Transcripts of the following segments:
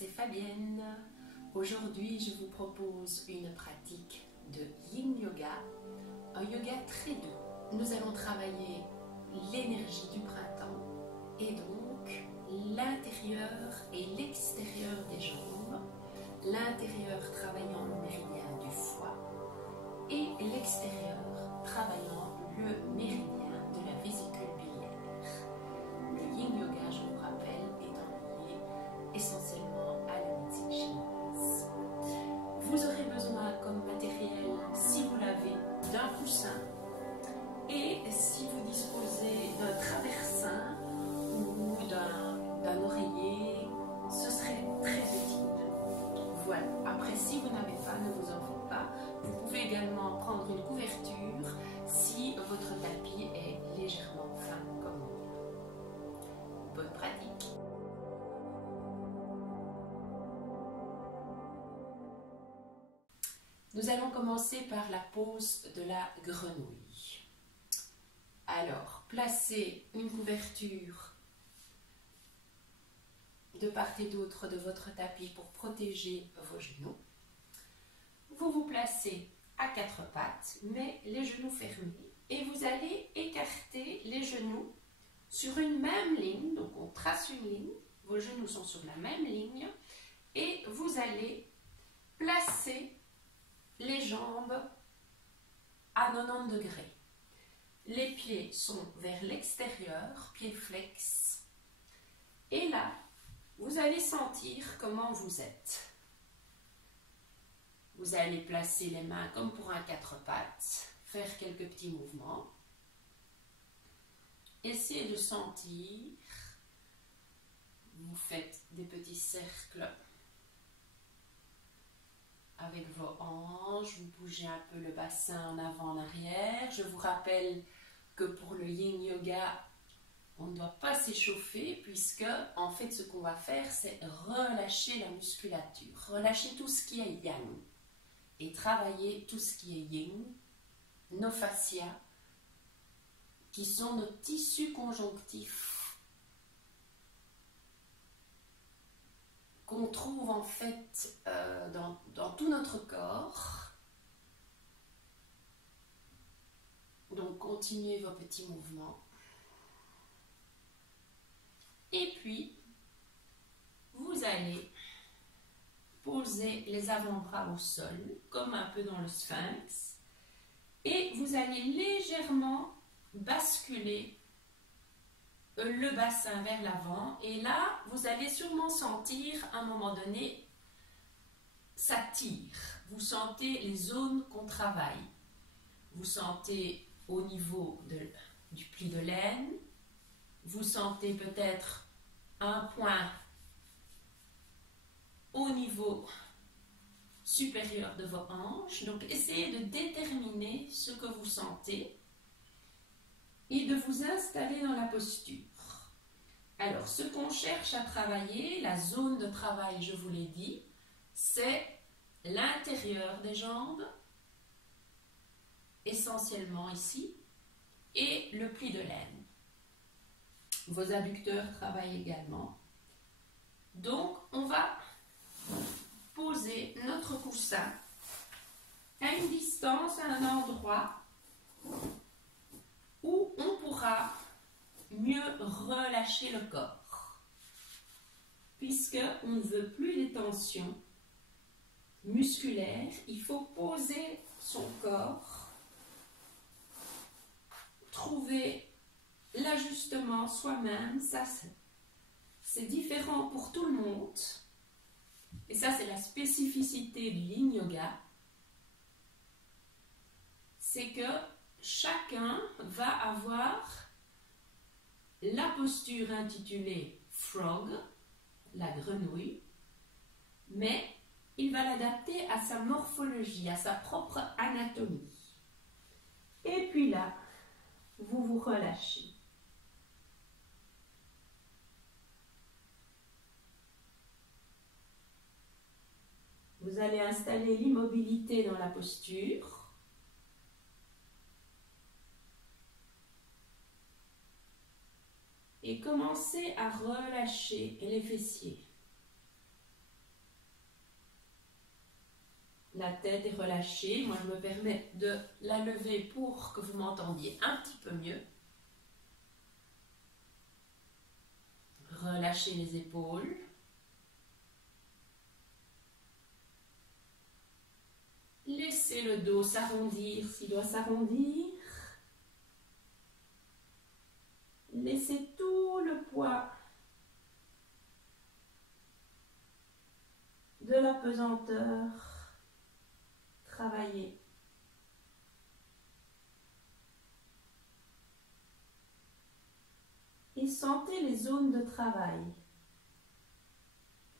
c'est Fabienne. Aujourd'hui, je vous propose une pratique de Yin Yoga, un yoga très doux. Nous allons travailler l'énergie du printemps et donc l'intérieur et l'extérieur des jambes, l'intérieur travaillant le méridien du foie et l'extérieur travaillant le méridien de la vésicule biliaire. Le Yin Yoga, je vous rappelle, étant lié essentiellement à la médecine chinoise. Vous aurez besoin comme matériel, si vous l'avez, d'un coussin et si vous disposez d'un traversin ou d'un oreiller, ce serait très utile. Voilà. Après, si vous n'avez pas, ne vous en faites pas. Vous pouvez également prendre une couverture si votre tapis est légèrement fin comme moi. Bonne pratique. Nous allons commencer par la pose de la grenouille. Alors, placez une couverture de part et d'autre de votre tapis pour protéger vos genoux. Vous vous placez à quatre pattes, mais les genoux fermés, et vous allez écarter les genoux sur une même ligne. Donc on trace une ligne, vos genoux sont sur la même ligne, et vous allez placer les jambes à 90 degrés. Les pieds sont vers l'extérieur, pieds flex. Et là, vous allez sentir comment vous êtes. Vous allez placer les mains comme pour un quatre pattes, faire quelques petits mouvements. Essayez de sentir. Vous faites des petits cercles avec vos hanches, vous bougez un peu le bassin en avant, en arrière. Je vous rappelle que pour le Yin Yoga, on ne doit pas s'échauffer puisque, en fait, ce qu'on va faire, c'est relâcher la musculature, relâcher tout ce qui est Yang et travailler tout ce qui est Yin, nos fascias, qui sont nos tissus conjonctifs qu'on trouve en fait dans tout notre corps. Donc continuez vos petits mouvements. Et puis, vous allez poser les avant-bras au sol, comme un peu dans le sphinx. Et vous allez légèrement basculer le bassin vers l'avant, et là vous allez sûrement sentir à un moment donné ça tire, vous sentez les zones qu'on travaille, vous sentez au niveau du pli de l'aine, vous sentez peut-être un point au niveau supérieur de vos hanches. Donc essayez de déterminer ce que vous sentez et de vous installer dans la posture. Alors, ce qu'on cherche à travailler, la zone de travail, je vous l'ai dit, c'est l'intérieur des jambes, essentiellement ici, et le pli de l'aine. Vos adducteurs travaillent également. Donc, on va poser notre coussin à une distance, à un endroit où on pourra mieux relâcher le corps, puisqu'on ne veut plus les tensions musculaires. Il faut poser son corps, trouver l'ajustement soi-même. Ça, c'est différent pour tout le monde, et ça, c'est la spécificité du Yin Yoga. C'est que chacun va avoir la posture intitulée Frog, la grenouille, mais il va l'adapter à sa morphologie, à sa propre anatomie. Et puis là, vous vous relâchez. Vous allez installer l'immobilité dans la posture. Et commencez à relâcher les fessiers. La tête est relâchée. Moi, je me permets de la lever pour que vous m'entendiez un petit peu mieux. Relâchez les épaules. Laissez le dos s'arrondir s'il doit s'arrondir. Laissez tout le poids de la pesanteur travailler. Et sentez les zones de travail.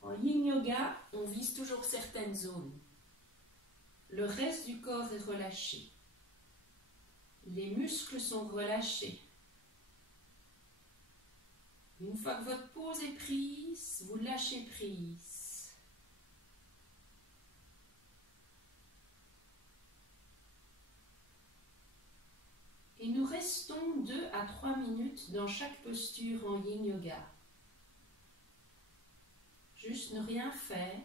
En Yin Yoga, on vise toujours certaines zones. Le reste du corps est relâché. Les muscles sont relâchés. Une fois que votre pause est prise, vous lâchez prise. Et nous restons 2 à 3 minutes dans chaque posture en Yin Yoga. Juste ne rien faire.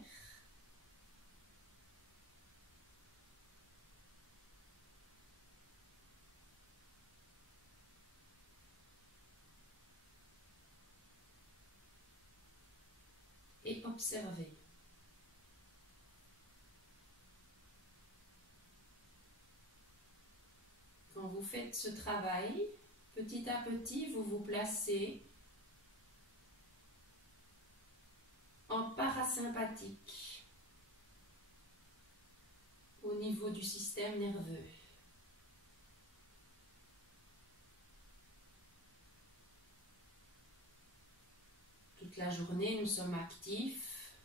Et observer. Quand vous faites ce travail, petit à petit, vous vous placez en parasympathique au niveau du système nerveux. Toute la journée, nous sommes actifs,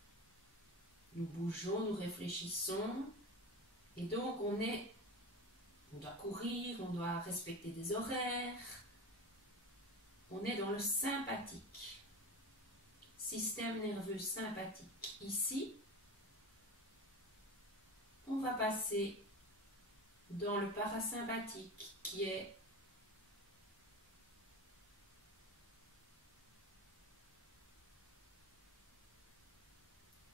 nous bougeons, nous réfléchissons, et donc on doit courir, on doit respecter des horaires, on est dans le sympathique, système nerveux sympathique. Ici, on va passer dans le parasympathique qui est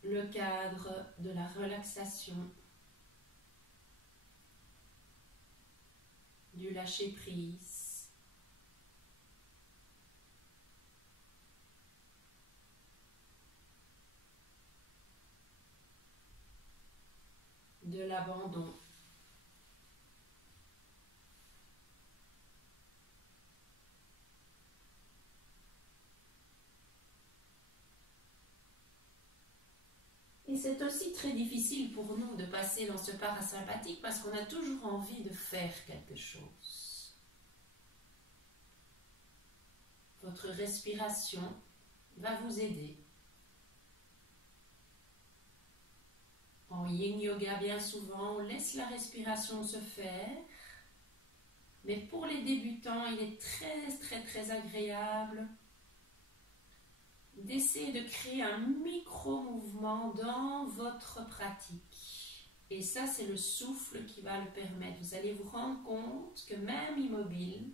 le cadre de la relaxation, du lâcher-prise. De l'abandon. Et c'est aussi très difficile pour nous de passer dans ce parasympathique parce qu'on a toujours envie de faire quelque chose. Votre respiration va vous aider. En Yin Yoga, bien souvent, on laisse la respiration se faire. Mais pour les débutants, il est très agréable d'essayer de créer un micro-mouvement dans votre pratique. Et ça, c'est le souffle qui va le permettre. Vous allez vous rendre compte que même immobile,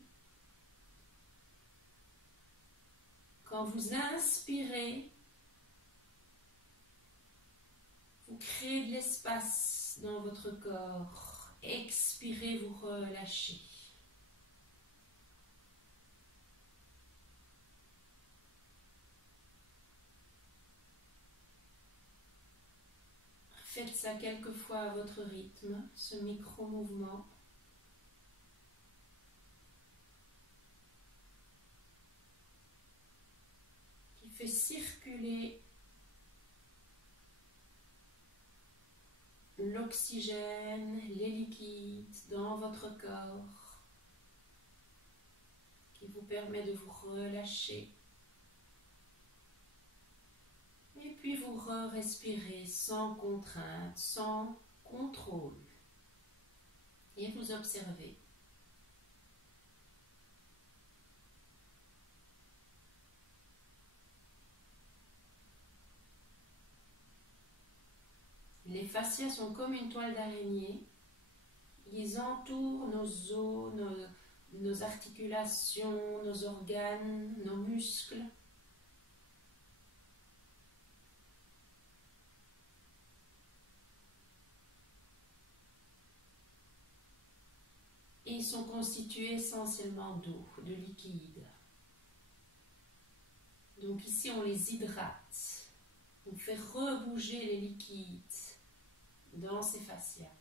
quand vous inspirez, vous créez de l'espace dans votre corps. Expirez, vous relâchez. Faites ça quelques fois à votre rythme, ce micro-mouvement. Qui fait circuler l'oxygène, les liquides dans votre corps, qui vous permet de vous relâcher. Et puis vous respirez sans contrainte, sans contrôle. Et vous observez. Les fascias sont comme une toile d'araignée. Ils entourent nos os, nos articulations, nos organes, nos muscles. et ils sont constitués essentiellement d'eau, de liquide. Donc ici, on les hydrate. On fait rebouger les liquides dans ces fascias.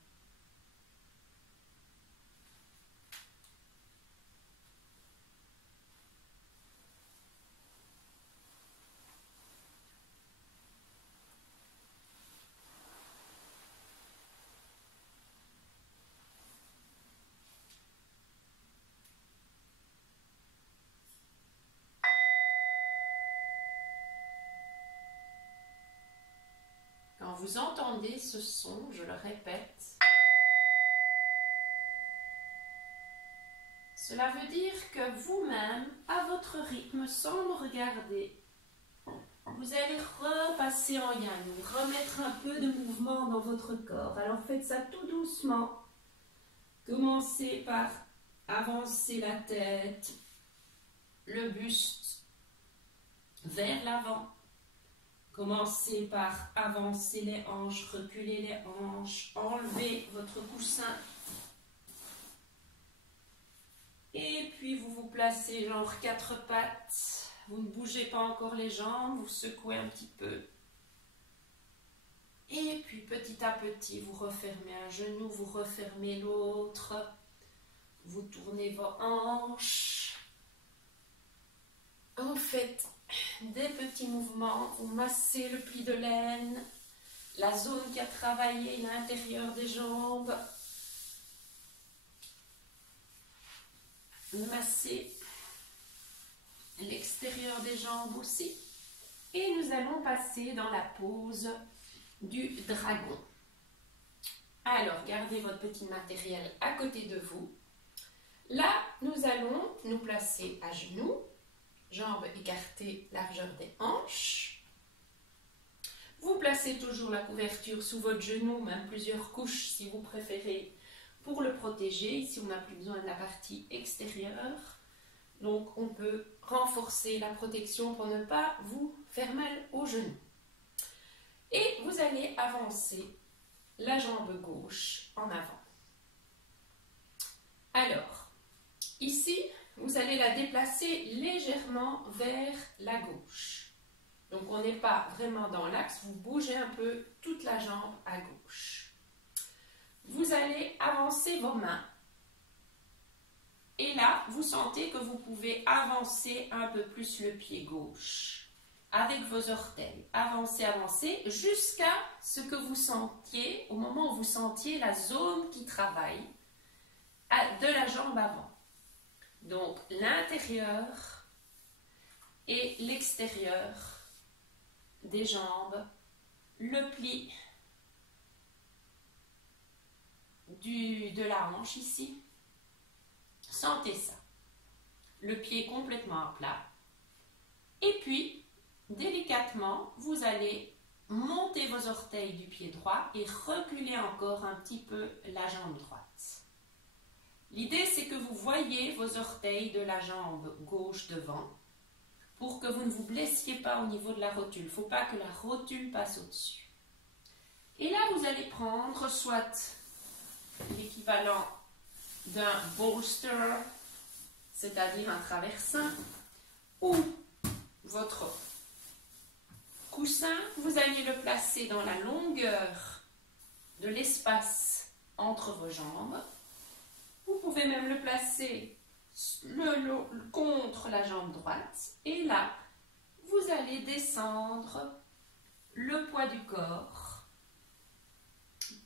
Quand vous entendez ce son, je le répète, cela veut dire que vous-même, à votre rythme, sans me regarder, vous allez repasser en yang, remettre un peu de mouvement dans votre corps. Alors faites ça tout doucement. Commencez par avancer la tête, le buste vers l'avant. Commencez par avancer les hanches, reculer les hanches, enlever votre coussin. Et puis vous vous placez genre 4 pattes. Vous ne bougez pas encore les jambes, vous secouez un petit peu. Et puis petit à petit, vous refermez un genou, vous refermez l'autre. Vous tournez vos hanches. Vous faites des petits mouvements, vous massez le pli de laine, la zone qui a travaillé l'intérieur des jambes. Massez l'extérieur des jambes aussi. Et nous allons passer dans la pose du dragon. Alors, gardez votre petit matériel à côté de vous. Là, nous allons nous placer à genoux, jambes écartées, largeur des hanches. Vous placez toujours la couverture sous votre genou, même plusieurs couches si vous préférez, pour le protéger. Ici, on n'a plus besoin de la partie extérieure. Donc, on peut renforcer la protection pour ne pas vous faire mal aux genoux. Et vous allez avancer la jambe gauche en avant. Alors, ici, vous allez la déplacer légèrement vers la gauche. Donc, on n'est pas vraiment dans l'axe, vous bougez un peu toute la jambe à gauche. Vous allez avancer vos mains. Et là, vous sentez que vous pouvez avancer un peu plus le pied gauche avec vos orteils. Avancez, avancez jusqu'à ce que vous sentiez, au moment où vous sentiez la zone qui travaille de la jambe avant. Donc, l'intérieur et l'extérieur des jambes, le pli de la hanche ici. Sentez ça. Le pied complètement à plat. Et puis, délicatement, vous allez monter vos orteils du pied droit et reculer encore un petit peu la jambe droite. L'idée, c'est que vous voyez vos orteils de la jambe gauche devant pour que vous ne vous blessiez pas au niveau de la rotule. Il ne faut pas que la rotule passe au-dessus. Et là, vous allez prendre soit l'équivalent d'un bolster, c'est-à-dire un traversin, ou votre coussin, vous allez le placer dans la longueur de l'espace entre vos jambes. Vous pouvez même le placer contre la jambe droite. Et là, vous allez descendre le poids du corps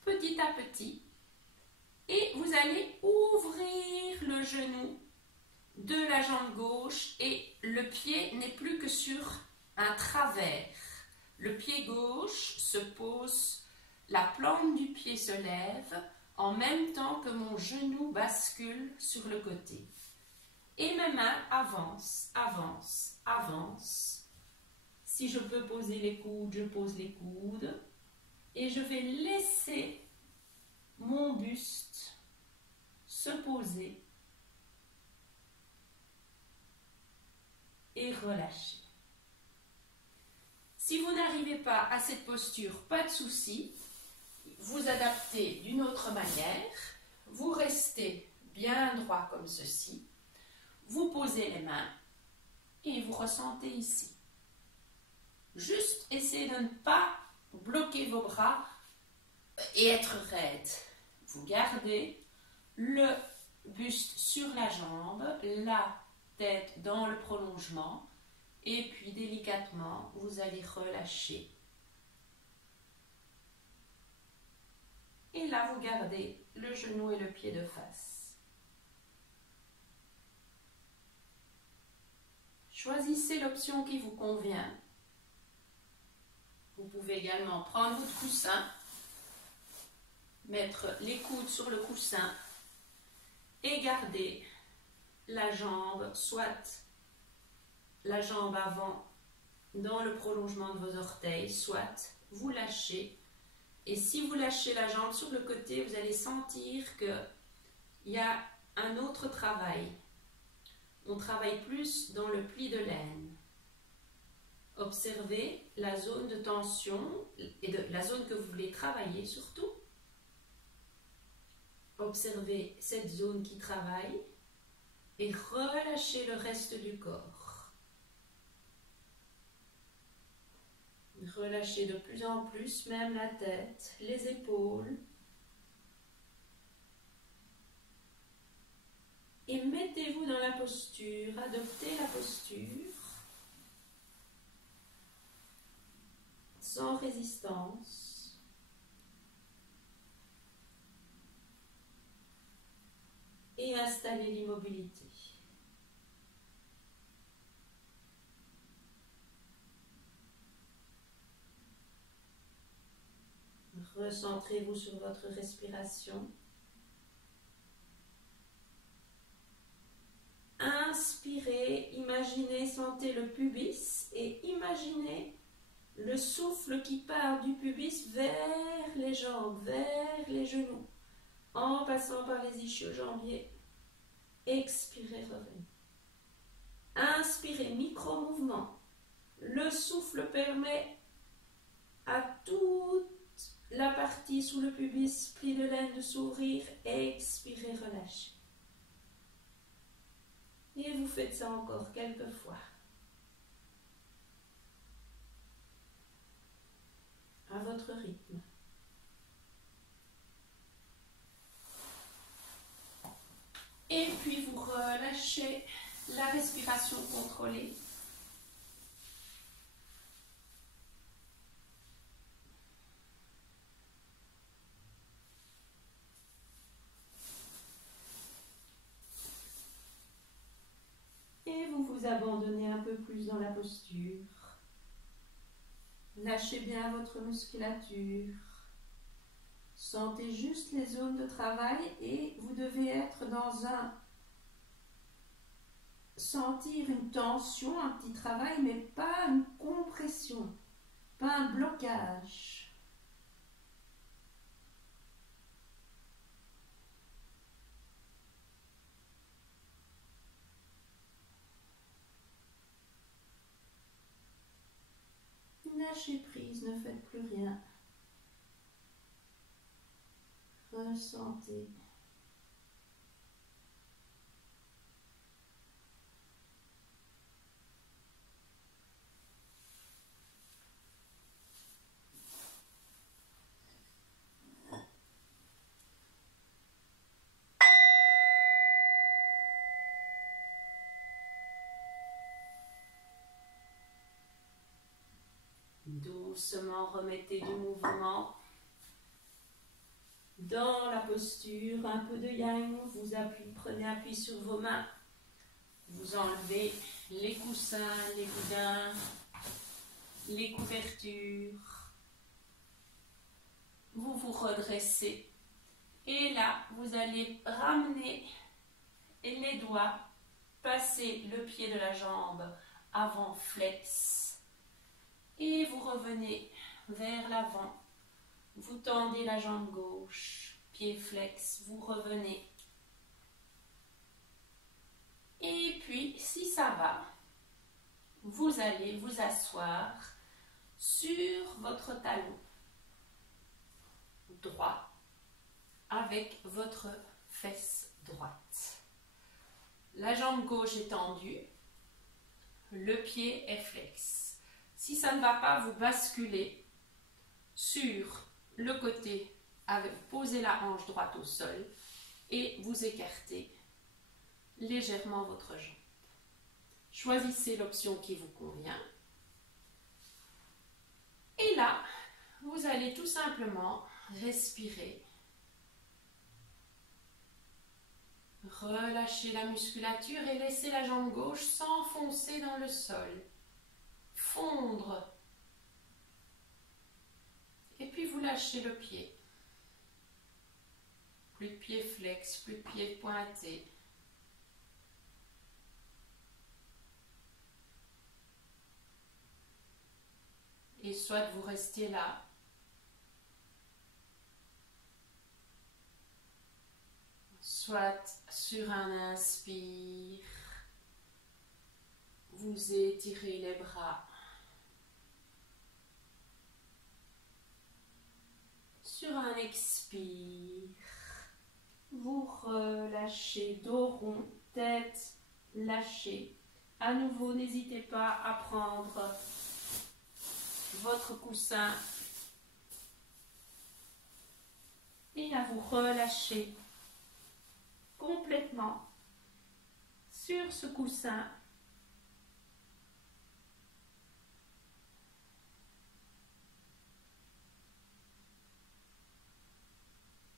petit à petit. Et vous allez ouvrir le genou de la jambe gauche et le pied n'est plus que sur un travers. Le pied gauche se pose, la plante du pied se lève en même temps que mon genou bascule sur le côté. Et mes mains avancent, avancent, avancent. Si je peux poser les coudes, je pose les coudes. Et je vais laisser mon buste se poser et relâcher. Si vous n'arrivez pas à cette posture, pas de souci, vous adaptez d'une autre manière. Vous restez bien droit comme ceci. Vous posez les mains et vous ressentez ici. Juste essayez de ne pas bloquer vos bras et être raide. Vous gardez le buste sur la jambe, la tête dans le prolongement et puis délicatement, vous allez relâcher. Et là, vous gardez le genou et le pied de face. Choisissez l'option qui vous convient. Vous pouvez également prendre votre coussin, mettre les coudes sur le coussin et garder la jambe, soit la jambe avant dans le prolongement de vos orteils, soit vous lâchez. Et si vous lâchez la jambe sur le côté, vous allez sentir qu'il y a un autre travail. On travaille plus dans le pli de l'aine. Observez la zone de tension et la zone que vous voulez travailler surtout. Observez cette zone qui travaille et relâchez le reste du corps. Relâchez de plus en plus même la tête, les épaules. Et mettez-vous dans la posture, adoptez la posture sans résistance. Et installez l'immobilité. Recentrez-vous sur votre respiration. Inspirez, imaginez, sentez le pubis et imaginez le souffle qui part du pubis vers les jambes, vers les genoux, en passant par les ischio-jambiers. Expirez, revenez. Inspirez, micro-mouvement. Le souffle permet à toute la partie sous le pubis, pli de l'aine de s'ouvrir. Expirez, relâchez. Et vous faites ça encore quelques fois. À votre rythme. Et puis vous relâchez la respiration contrôlée. Et vous vous abandonnez un peu plus dans la posture. Lâchez bien votre musculature. Sentez juste les zones de travail et vous devez être dans un... sentir une tension, un petit travail, mais pas une compression, pas un blocage. Lâchez prise, ne faites plus rien. Ressentez. Doucement remettez du mouvement dans la posture, un peu de yang, vous prenez appui sur vos mains, vous enlevez les coussins, les boudins, les couvertures, vous vous redressez et là vous allez ramener les doigts, passer le pied de la jambe avant flex. Et vous revenez vers l'avant, vous tendez la jambe gauche, pied flex, vous revenez. Et puis, si ça va, vous allez vous asseoir sur votre talon droit avec votre fesse droite. La jambe gauche est tendue, le pied est flex. Si ça ne va pas, vous basculez sur le côté, posez la hanche droite au sol et vous écartez légèrement votre jambe. Choisissez l'option qui vous convient. Et là, vous allez tout simplement respirer. Relâchez la musculature et laissez la jambe gauche s'enfoncer dans le sol. Fondre. Et puis vous lâchez le pied. Plus de pied flex, plus de pied pointé. Et soit vous restez là, soit sur un inspire, vous étirez les bras. Sur un expire, vous relâchez, dos rond, tête lâchée. À nouveau, n'hésitez pas à prendre votre coussin et à vous relâcher complètement sur ce coussin.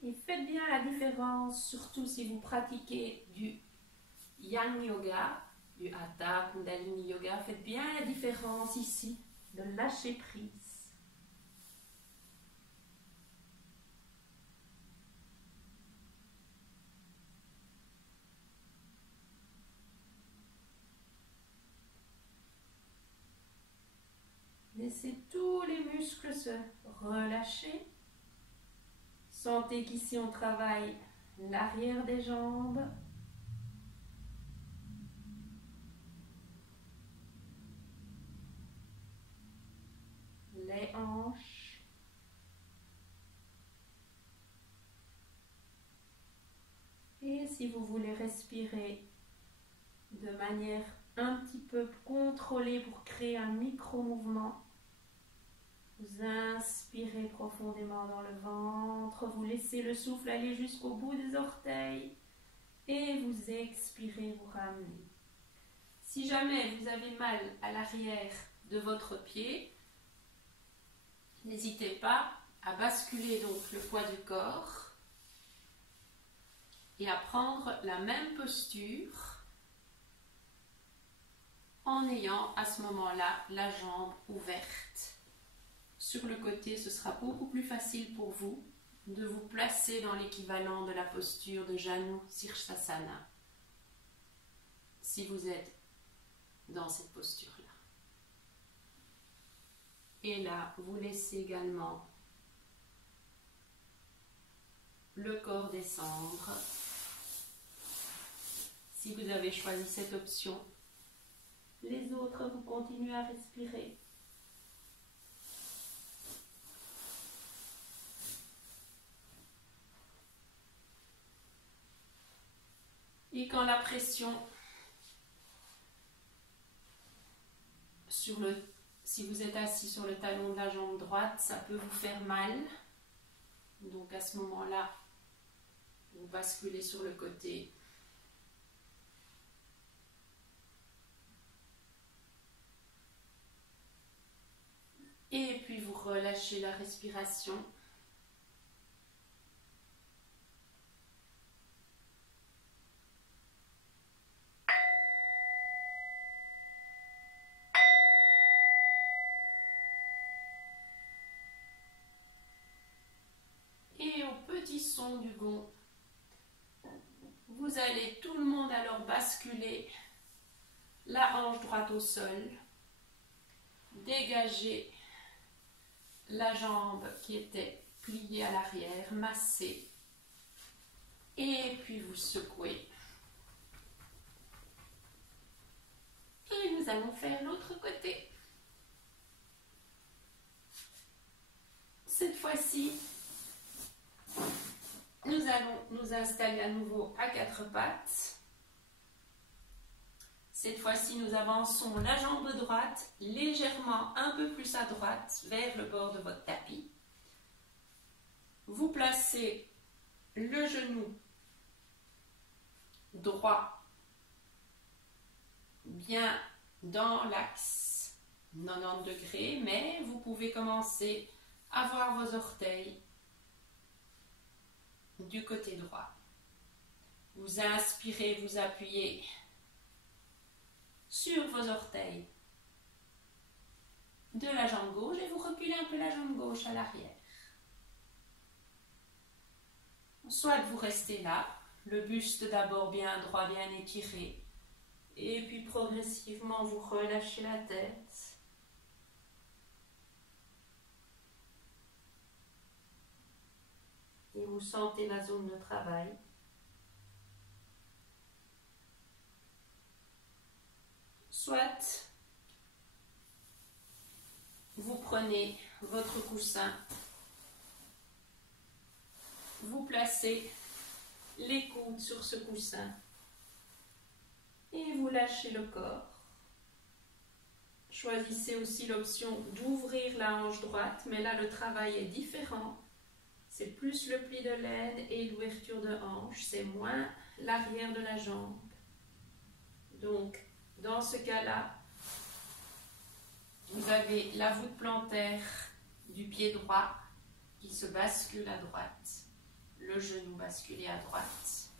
Et faites bien la différence, surtout si vous pratiquez du Yang Yoga, du Hatha, Kundalini Yoga, faites bien la différence ici de lâcher prise. Laissez tous les muscles se relâcher. Sentez qu'ici on travaille l'arrière des jambes. Les hanches. Et si vous voulez respirer de manière un petit peu contrôlée pour créer un micro-mouvement, vous inspirez profondément dans le ventre, vous laissez le souffle aller jusqu'au bout des orteils et vous expirez, vous ramenez. Si jamais vous avez mal à l'arrière de votre pied, n'hésitez pas à basculer donc le poids du corps et à prendre la même posture en ayant à ce moment-là la jambe ouverte. Sur le côté, ce sera beaucoup plus facile pour vous de vous placer dans l'équivalent de la posture de Janu Sirsasana si vous êtes dans cette posture-là. Et là, vous laissez également le corps descendre. Si vous avez choisi cette option, les autres, vous continuez à respirer. Et quand la pression si vous êtes assis sur le talon de la jambe droite, ça peut vous faire mal. Donc à ce moment-là, vous basculez sur le côté. Et puis vous relâchez la respiration. Et au petit son du gong, vous allez tout le monde alors basculer la hanche droite au sol, dégager la jambe qui était pliée à l'arrière, masser, et puis vous secouez. Et nous allons faire l'autre côté. Cette fois-ci, Nous allons nous installer à nouveau à quatre pattes. Cette fois-ci, nous avançons la jambe droite légèrement un peu plus à droite vers le bord de votre tapis. Vous placez le genou droit bien dans l'axe 90 degrés, mais vous pouvez commencer à voir vos orteils du côté droit. Vous inspirez, vous appuyez sur vos orteils de la jambe gauche et vous reculez un peu la jambe gauche à l'arrière. Soit vous restez là, le buste d'abord bien droit, bien étiré, et puis progressivement vous relâchez la tête. Et vous sentez la zone de travail. Soit vous prenez votre coussin, vous placez les coudes sur ce coussin et vous lâchez le corps. Choisissez aussi l'option d'ouvrir la hanche droite, mais là le travail est différent. C'est plus le pli de l'aine et l'ouverture de hanche, c'est moins l'arrière de la jambe. Donc, dans ce cas-là, vous avez la voûte plantaire du pied droit qui se bascule à droite, le genou basculé à droite.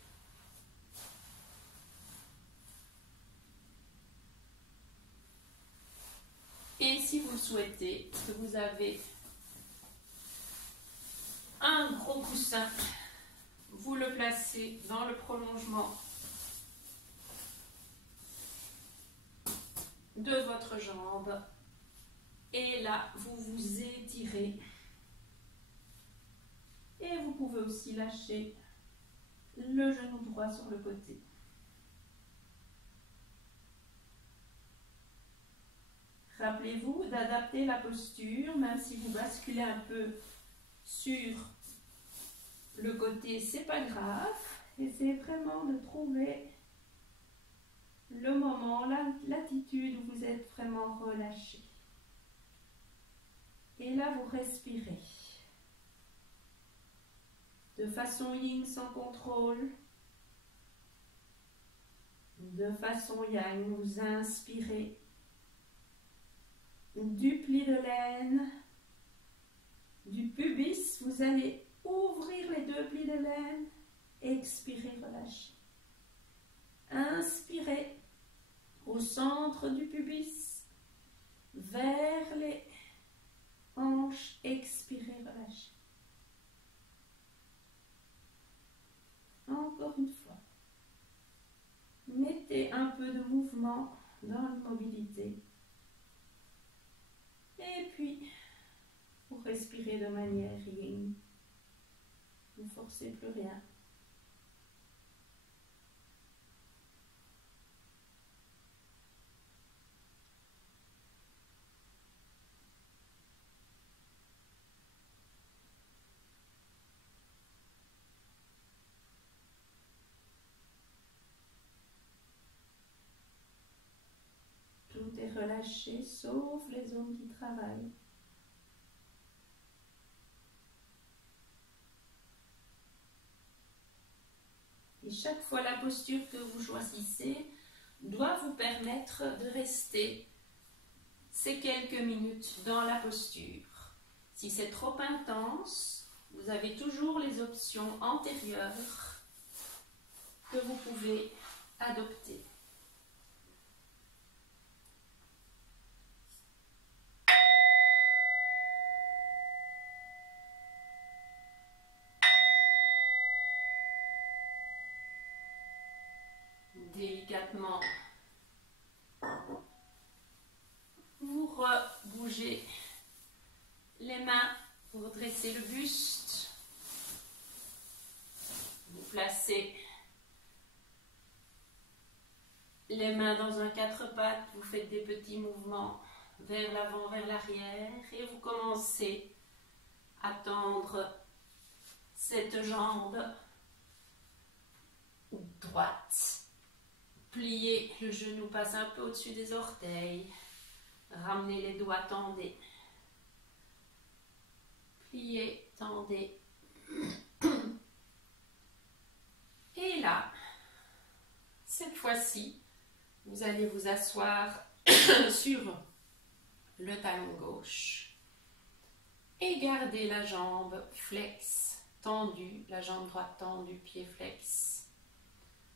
Et si vous le souhaitez, que vous avez un gros coussin, vous le placez dans le prolongement de votre jambe et là vous vous étirez et vous pouvez aussi lâcher le genou droit sur le côté. Rappelez-vous d'adapter la posture, même si vous basculez un peu sur le côté, c'est pas grave. Essayez vraiment de trouver le moment, l'attitude où vous êtes vraiment relâché. Et là, vous respirez. De façon yin sans contrôle. De façon yang, vous inspirez. Du pli de l'aine, du pubis, vous allez ouvrir les deux plis de l'aine. Expirez, relâchez. Inspirez au centre du pubis, vers les hanches, expirez, relâchez. Encore une fois. Mettez un peu de mouvement dans l'immobilité. Et puis, vous respirez de manière yin. Vous ne forcez plus rien. Tout est relâché, sauf les zones qui travaillent. Et chaque fois, la posture que vous choisissez doit vous permettre de rester ces quelques minutes dans la posture. Si c'est trop intense, vous avez toujours les options antérieures que vous pouvez adopter. Délicatement, vous rebougez les mains, vous redressez le buste, vous placez les mains dans un quatre pattes, vous faites des petits mouvements vers l'avant, vers l'arrière et vous commencez à tendre cette jambe droite. Pliez le genou, passe un peu au-dessus des orteils. Ramenez les doigts, tendez. Pliez, tendez. Et là, cette fois-ci, vous allez vous asseoir sur le talon gauche et garder la jambe flex, tendue, la jambe droite tendue, pied flex.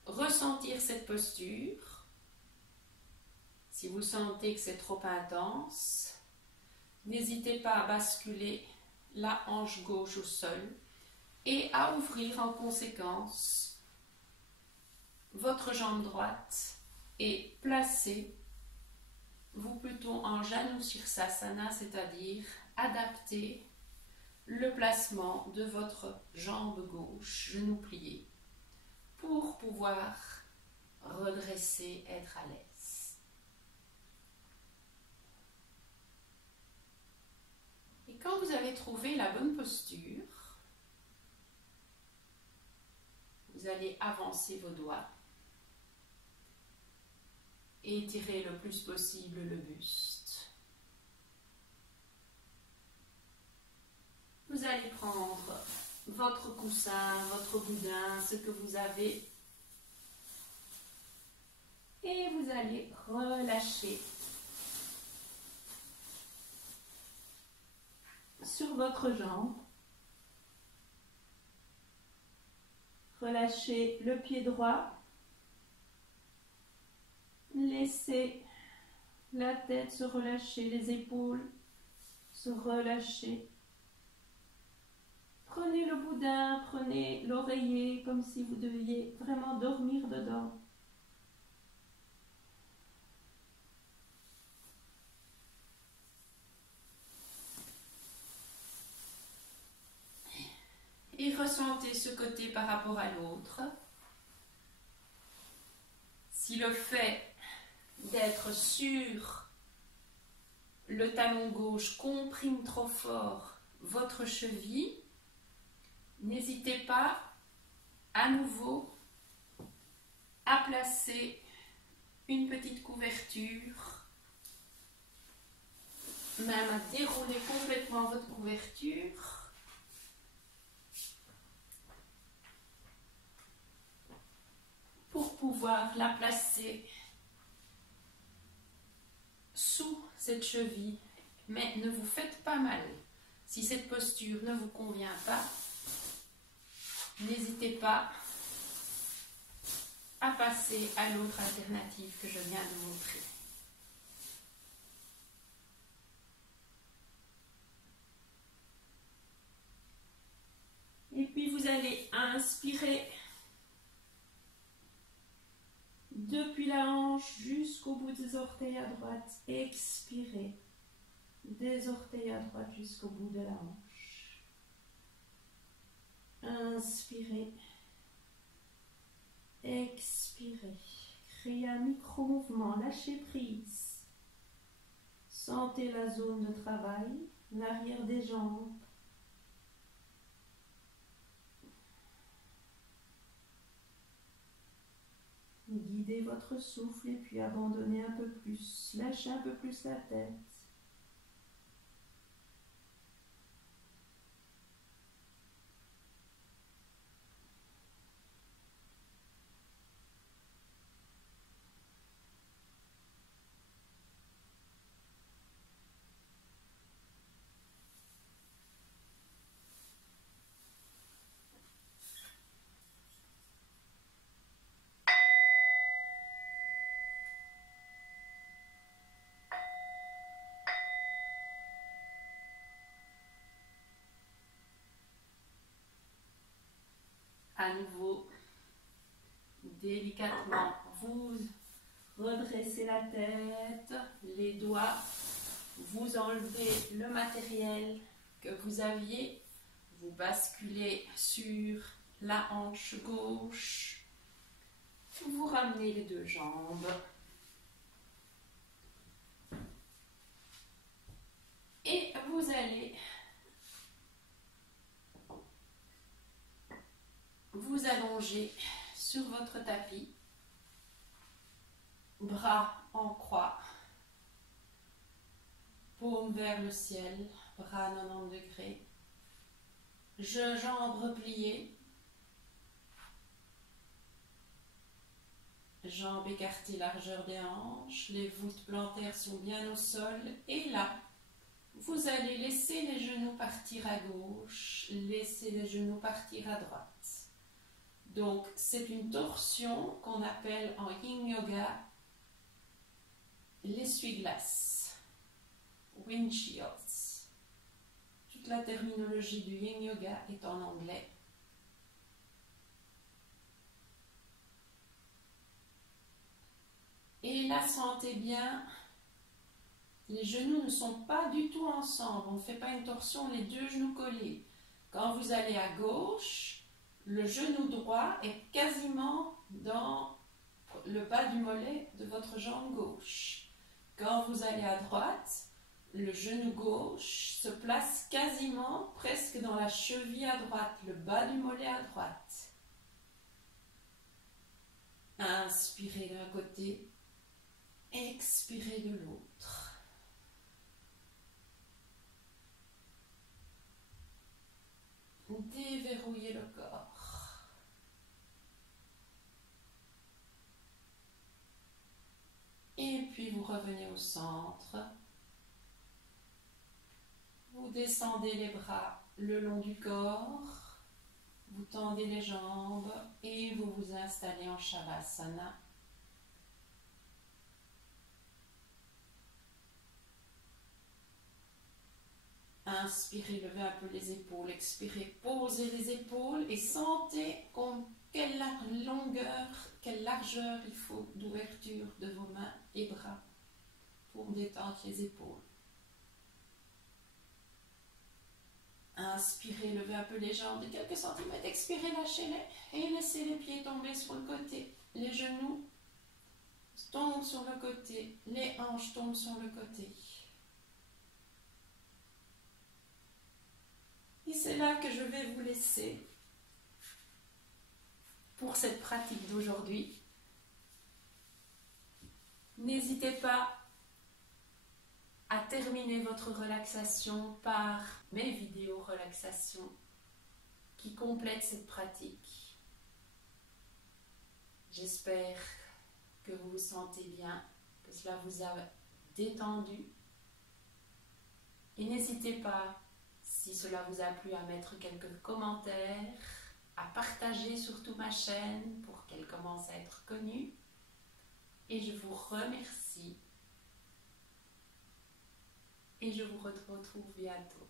Ressentir cette posture. Si vous sentez que c'est trop intense, n'hésitez pas à basculer la hanche gauche au sol et à ouvrir en conséquence votre jambe droite et placer vous plutôt en Janu Sirsasana, c'est-à-dire adapter le placement de votre jambe gauche, genou plié, pour pouvoir redresser, être à l'aise. Et quand vous avez trouvé la bonne posture, vous allez avancer vos doigts et étirer le plus possible le buste. Vous allez prendre votre coussin, votre boudin, ce que vous avez, et vous allez relâcher sur votre jambe. Relâchez le pied droit. Laissez la tête se relâcher, les épaules se relâcher. Prenez le boudin, prenez l'oreiller comme si vous deviez vraiment dormir dedans. Et ressentez ce côté par rapport à l'autre. Si le fait d'être sur le talon gauche comprime trop fort votre cheville, n'hésitez pas à nouveau à placer une petite couverture, même à dérouler complètement votre couverture. Pour pouvoir la placer sous cette cheville, mais ne vous faites pas mal. Si cette posture ne vous convient pas, n'hésitez pas à passer à l'autre alternative que je viens de montrer. Et puis vous allez inspirer depuis la hanche jusqu'au bout des orteils à droite. Expirez des orteils à droite jusqu'au bout de la hanche. Inspirez. Expirez. Créez un micro-mouvement. Lâchez prise. Sentez la zone de travail, l'arrière des jambes. Guidez votre souffle et puis abandonnez un peu plus. Lâchez un peu plus la tête. À nouveau, délicatement, vous redressez la tête, les doigts, vous enlevez le matériel que vous aviez, vous basculez sur la hanche gauche, vous ramenez les deux jambes et vous allez vous allongez sur votre tapis, bras en croix, paume vers le ciel, bras à 90 degrés, jambes repliées, jambes écartées largeur des hanches, les voûtes plantaires sont bien au sol et là, vous allez laisser les genoux partir à gauche, laisser les genoux partir à droite. Donc, c'est une torsion qu'on appelle en Yin Yoga l'essuie-glace, windshields. Toute la terminologie du Yin Yoga est en anglais. Et là, sentez bien, les genoux ne sont pas du tout ensemble. On ne fait pas une torsion, les deux genoux collés. Quand vous allez à gauche, le genou droit est quasiment dans le bas du mollet de votre jambe gauche. Quand vous allez à droite, le genou gauche se place quasiment presque dans la cheville à droite, le bas du mollet à droite. Inspirez d'un côté, expirez de l'autre. Déverrouillez le corps. Et puis vous revenez au centre. Vous descendez les bras le long du corps. Vous tendez les jambes et vous vous installez en Shavasana. Inspirez, levez un peu les épaules, expirez, posez les épaules et sentez quelle longueur, quelle largeur il faut d'ouverture de vos mains et bras pour détendre les épaules. Inspirez, levez un peu les jambes de quelques centimètres, expirez, lâchez-les et laissez les pieds tomber sur le côté. Les genoux tombent sur le côté, les hanches tombent sur le côté. Et c'est là que je vais vous laisser pour cette pratique d'aujourd'hui. N'hésitez pas à terminer votre relaxation par mes vidéos relaxation qui complètent cette pratique. J'espère que vous vous sentez bien, que cela vous a détendu. Et n'hésitez pas, si cela vous a plu, à mettre quelques commentaires, à partager surtout ma chaîne pour qu'elle commence à être connue. Et je vous remercie. Et je vous retrouve bientôt.